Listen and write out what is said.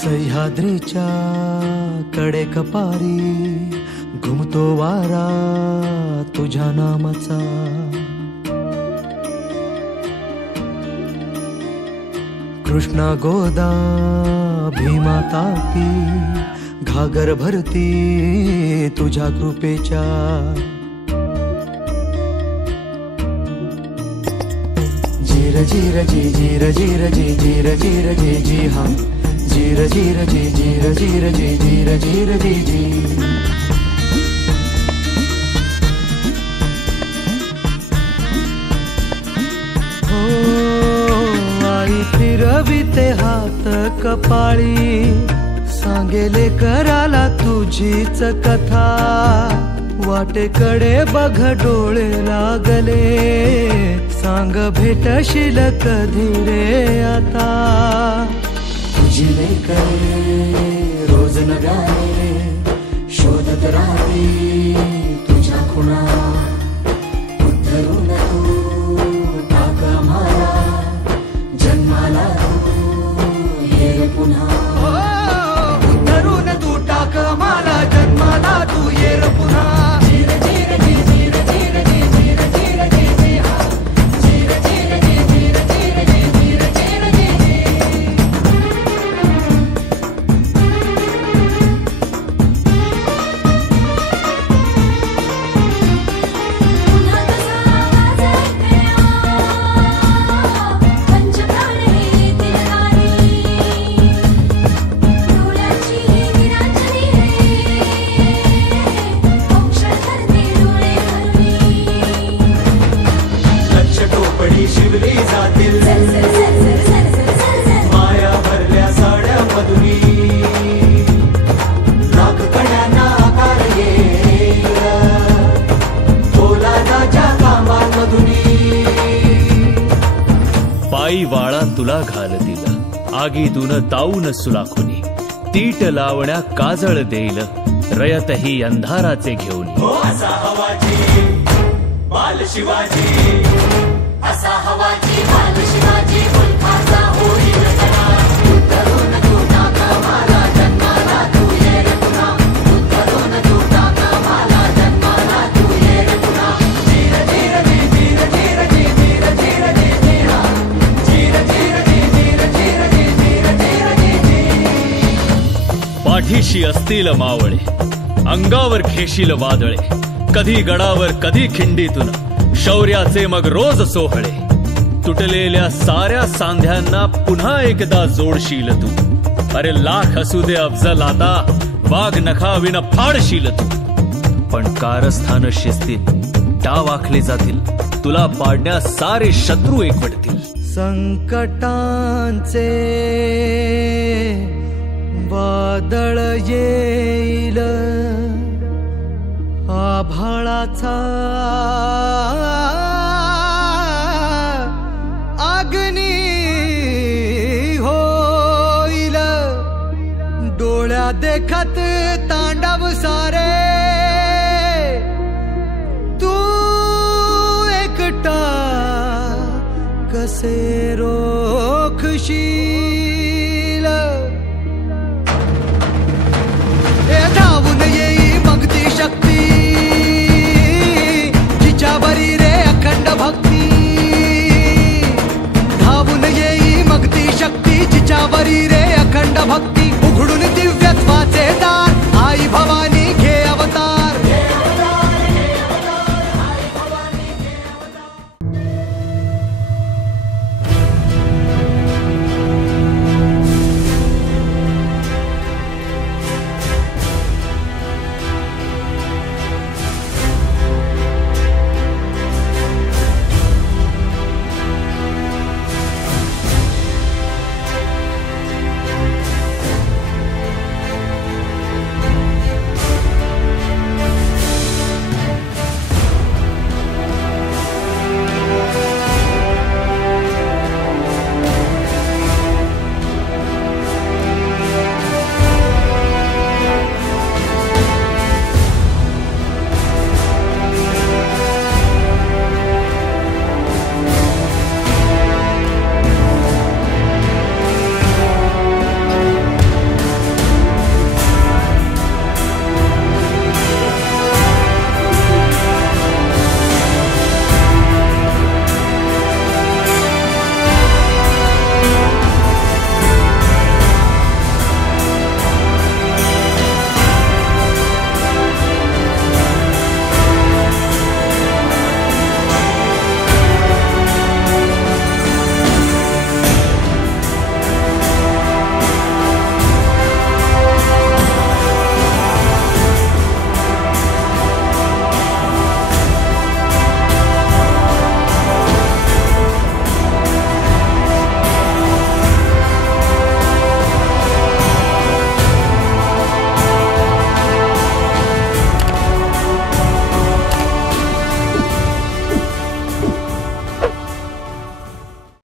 सह्याद्रीच्या कडे कपारी घुमतो वारा तुझ्या नामाचा। कृष्णा गोदा भीमा तापी घागर भरती तुझ्या कृपेच्या। जीर जीर जी जीर जीर जी जीर जीर जी जी हा जीर जीर जी जीर जीर जी जीर जीर जी जी। हो आई फिरविते हात कपाळी सांगेले कराला तुझीच कथा। वाटेकडे बघ डोळे लागले सांग भेटशील कधी रे आता। तुझी लेकरे रोज नव्याने शोधत राहती तुझ्या खुणा। उद्धरून तू टाक आम्हाला जन्माला तू ये रे पुन्हा। उद्धरून तू टाक आम्हाला जन्माला तू ये रे पुन्हा। शिवली जातील माया भरल्या साड्या मधुरी। लाख कड्यांना आकार येईल पोलादाच्या कामांमधुनी। पायी वाळा तुला घालतील आगीतून ताऊन सुलाखुनी। तीट लावण्या काजळ देईल रयतही अंधाराचे घेऊन। असा हवाची बाल शिवाजी असा हवाची बाल शिवाजी मुलखाचा होईल करार। उद्धरून तू टाक आम्हाला जन्माला तू ये रे पुन्हा। उद्धरून तू टाक आम्हाला जन्माला तू ये रे पुन्हा। जीर जीर जी जीर जीर जी जीर जीर जी जी हा जीर जीर जी जीर जीर जी जीर जीर जी जी। पाठीशी असतील मावळे अंगावर घेशील वादळे। कधी गडावर कधी खिंडीतून शौर्याचे मग रोज सोहळे। तुटलेल्या साऱ्या सांध्यांना पुन्हा एकदा जोडशील तू। अरे लाख असू दे अफजल आता वाघ नखाविन फाडशील तू। पण कारस्थान शिस्तीत डाव आखले जातील तुला पाडण्यास सारे शत्रू एकवटतील। संकटांचे वादळ येईल आभाळाचा अग्नी होईल। डोळ्या देखत तांडव सारे तू एकटा कसे रोखशी।